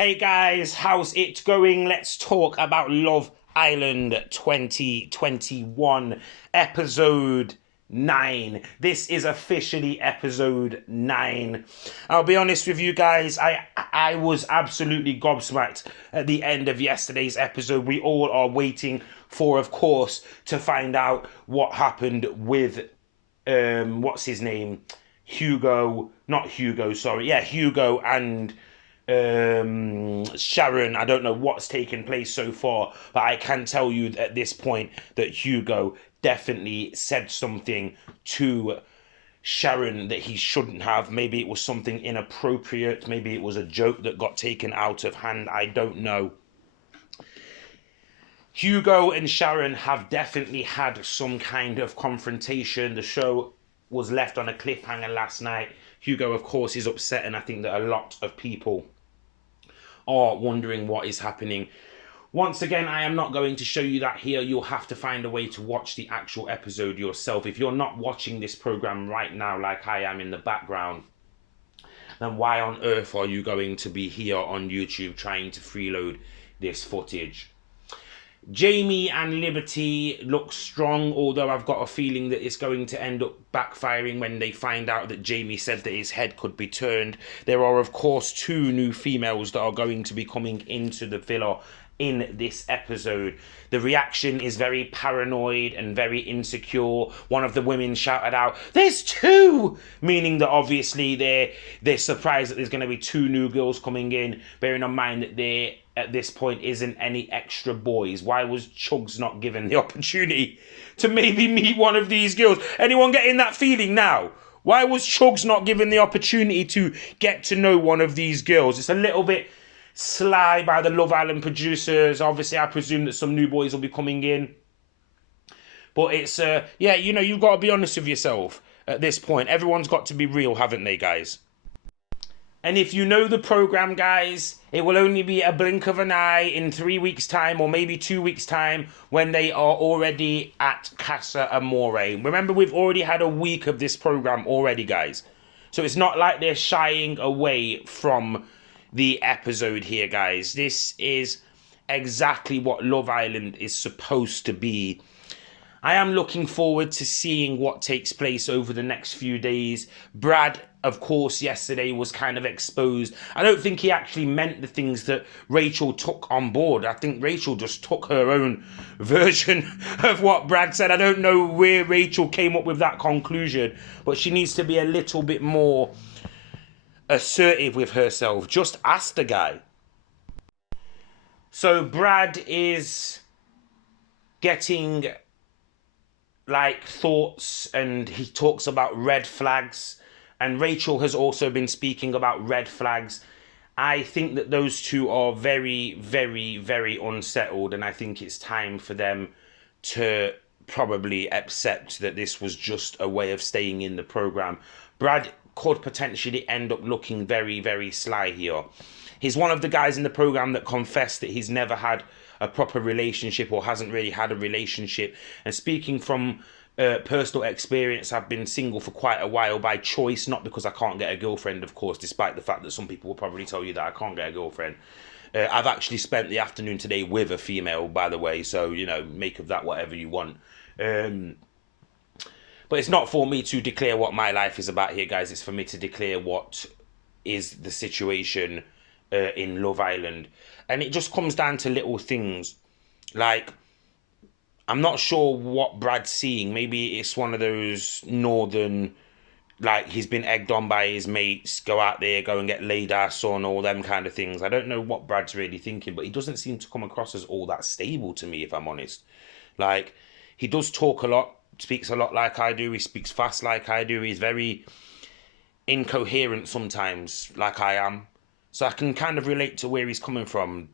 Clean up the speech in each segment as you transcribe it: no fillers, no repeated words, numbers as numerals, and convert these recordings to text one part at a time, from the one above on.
Hey guys, how's it going? Let's talk about Love Island 2021 episode 9. This is officially episode 9. I'll be honest with you guys, I was absolutely gobsmacked at the end of yesterday's episode. We all are waiting for, of course, to find out what happened with what's his name? Hugo and Sharon. I don't know what's taken place so far, but I can tell you at this point that Hugo definitely said something to Sharon that he shouldn't have. Maybe it was something inappropriate. Maybe it was a joke that got taken out of hand. I don't know. Hugo and Sharon have definitely had some kind of confrontation. The show was left on a cliffhanger last night. Hugo, of course, is upset, and I think that a lot of people are wondering what is happening. Once again, I am not going to show you that here. You'll have to find a way to watch the actual episode yourself. If you're not watching this program right now like I am in the background, then why on earth are you going to be here on YouTube trying to freeload this footage? Jamie and Liberty look strong, although I've got a feeling that it's going to end up backfiring when they find out that Jamie said that his head could be turned. There are, of course, 2 new females that are going to be coming into the villa in this episode. The reaction is very paranoid and very insecure. One of the women shouted out, "There's 2!" Meaning that obviously they're surprised that there's going to be 2 new girls coming in, bearing in mind that there at this point isn't any extra boys. Why was Chugs not given the opportunity to maybe meet one of these girls? Anyone getting that feeling now? Why was Chugs not given the opportunity to get to know one of these girls? It's a little bit sly by the Love Island producers. Obviously, I presume that some new boys will be coming in. But it's, yeah, you know, you've got to be honest with yourself at this point. Everyone's got to be real, haven't they, guys? And if you know the program, guys, it will only be a blink of an eye in 3 weeks' time or maybe 2 weeks' time when they are already at Casa Amore. Remember, we've already had a week of this program already, guys. So it's not like they're shying away from the episode here, guys. This is exactly what Love Island is supposed to be. I am looking forward to seeing what takes place over the next few days. Brad, of course, yesterday was kind of exposed. I don't think he actually meant the things that Rachel took on board. I think Rachel just took her own version of what Brad said. I don't know where Rachel came up with that conclusion, but she needs to be a little bit more assertive with herself. Just ask the guy. So Brad is getting like thoughts, and he talks about red flags, and Rachel has also been speaking about red flags. I think that those 2 are very, very, very unsettled, and I think it's time for them to probably accept that this was just a way of staying in the program. Brad could potentially end up looking very, very sly here. He's one of the guys in the program that confessed that he's never had a proper relationship or hasn't really had a relationship. And speaking from personal experience, I've been single for quite a while by choice, not because I can't get a girlfriend, of course, despite the fact that some people will probably tell you that I can't get a girlfriend. I've actually spent the afternoon today with a female, by the way, so, you know, make of that whatever you want. But it's not for me to declare what my life is about here, guys. It's for me to declare what is the situation in Love Island. And it just comes down to little things. Like, I'm not sure what Brad's seeing. Maybe it's one of those northern, like, he's been egged on by his mates, go out there, go and get laid ass on, all them kind of things. I don't know what Brad's really thinking, but he doesn't seem to come across as all that stable to me, if I'm honest. Like, he does talk a lot, speaks a lot like I do. He speaks fast like I do. He's very incoherent sometimes, like I am. So I can kind of relate to where he's coming from.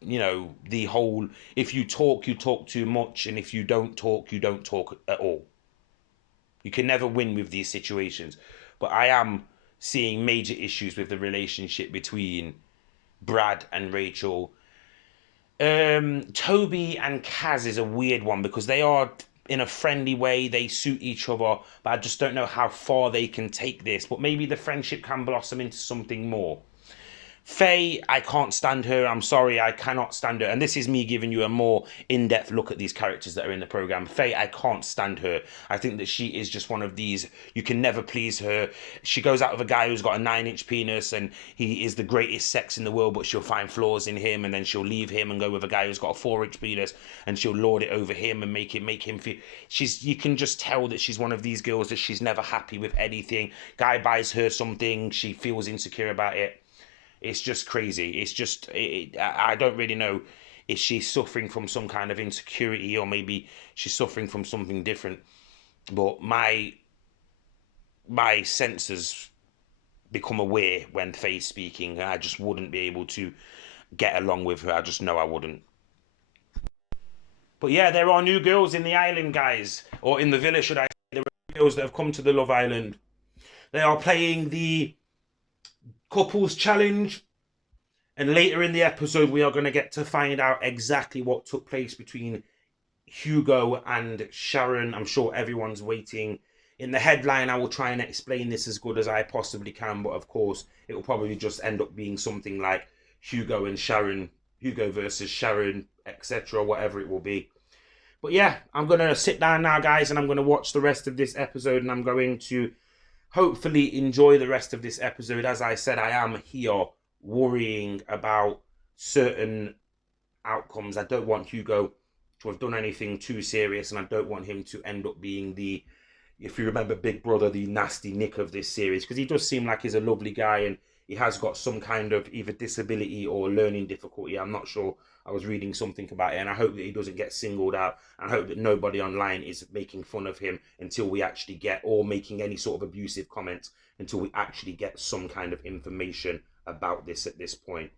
You know, the whole, if you talk too much, and if you don't talk, you don't talk at all. You can never win with these situations. But I am seeing major issues with the relationship between Brad and Rachel. Toby and Kaz is a weird one because they are in a friendly way, they suit each other, but I just don't know how far they can take this. But maybe the friendship can blossom into something more. Faye, I can't stand her. I'm sorry, I cannot stand her. And this is me giving you a more in-depth look at these characters that are in the program. Faye, I can't stand her. I think that she is just one of these, you can never please her. She goes out with a guy who's got a 9-inch penis and he is the greatest sex in the world, but she'll find flaws in him, and then she'll leave him and go with a guy who's got a 4-inch penis, and she'll lord it over him and make him feel, you can just tell that she's one of these girls that she's never happy with anything. Guy buys her something, she feels insecure about it. It's just crazy. It's just, I don't really know if she's suffering from some kind of insecurity, or maybe she's suffering from something different. But my senses become aware when Faye's speaking, and I just wouldn't be able to get along with her. I just know I wouldn't. But yeah, there are new girls in the island, guys, or in the villa, should I say. There are girls that have come to the Love Island. They are playing the couples challenge, and later in the episode we are going to get to find out exactly what took place between Hugo and Sharon. I'm sure everyone's waiting. In the headline, I will try and explain this as good as I possibly can, but of course it will probably just end up being something like Hugo and Sharon, Hugo versus Sharon, etc., whatever it will be. But yeah, I'm going to sit down now, guys, and I'm going to watch the rest of this episode, and I'm going to hopefully enjoy the rest of this episode. As I said, I am here worrying about certain outcomes. I don't want Hugo to have done anything too serious, and I don't want him to end up being the, if you remember Big Brother, the nasty Nick of this series, because he does seem like he's a lovely guy, and he has got some kind of either disability or learning difficulty. I'm not sure. I was reading something about it, and I hope that he doesn't get singled out. I hope that nobody online is making fun of him until we actually get, or making any sort of abusive comments until we actually get some kind of information about this at this point.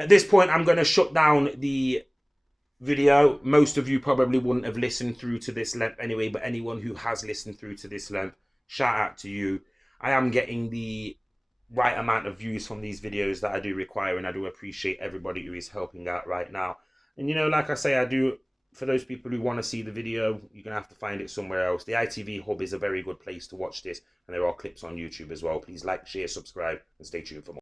At this point, I'm going to shut down the video. Most of you probably wouldn't have listened through to this length anyway, but anyone who has listened through to this length, shout out to you. I am getting the right amount of views from these videos that I do require, and I do appreciate everybody who is helping out right now. And you know, like I say, I do, for those people who want to see the video, you're going to have to find it somewhere else. The ITV Hub is a very good place to watch this, and there are clips on YouTube as well. Please like, share, subscribe, and stay tuned for more.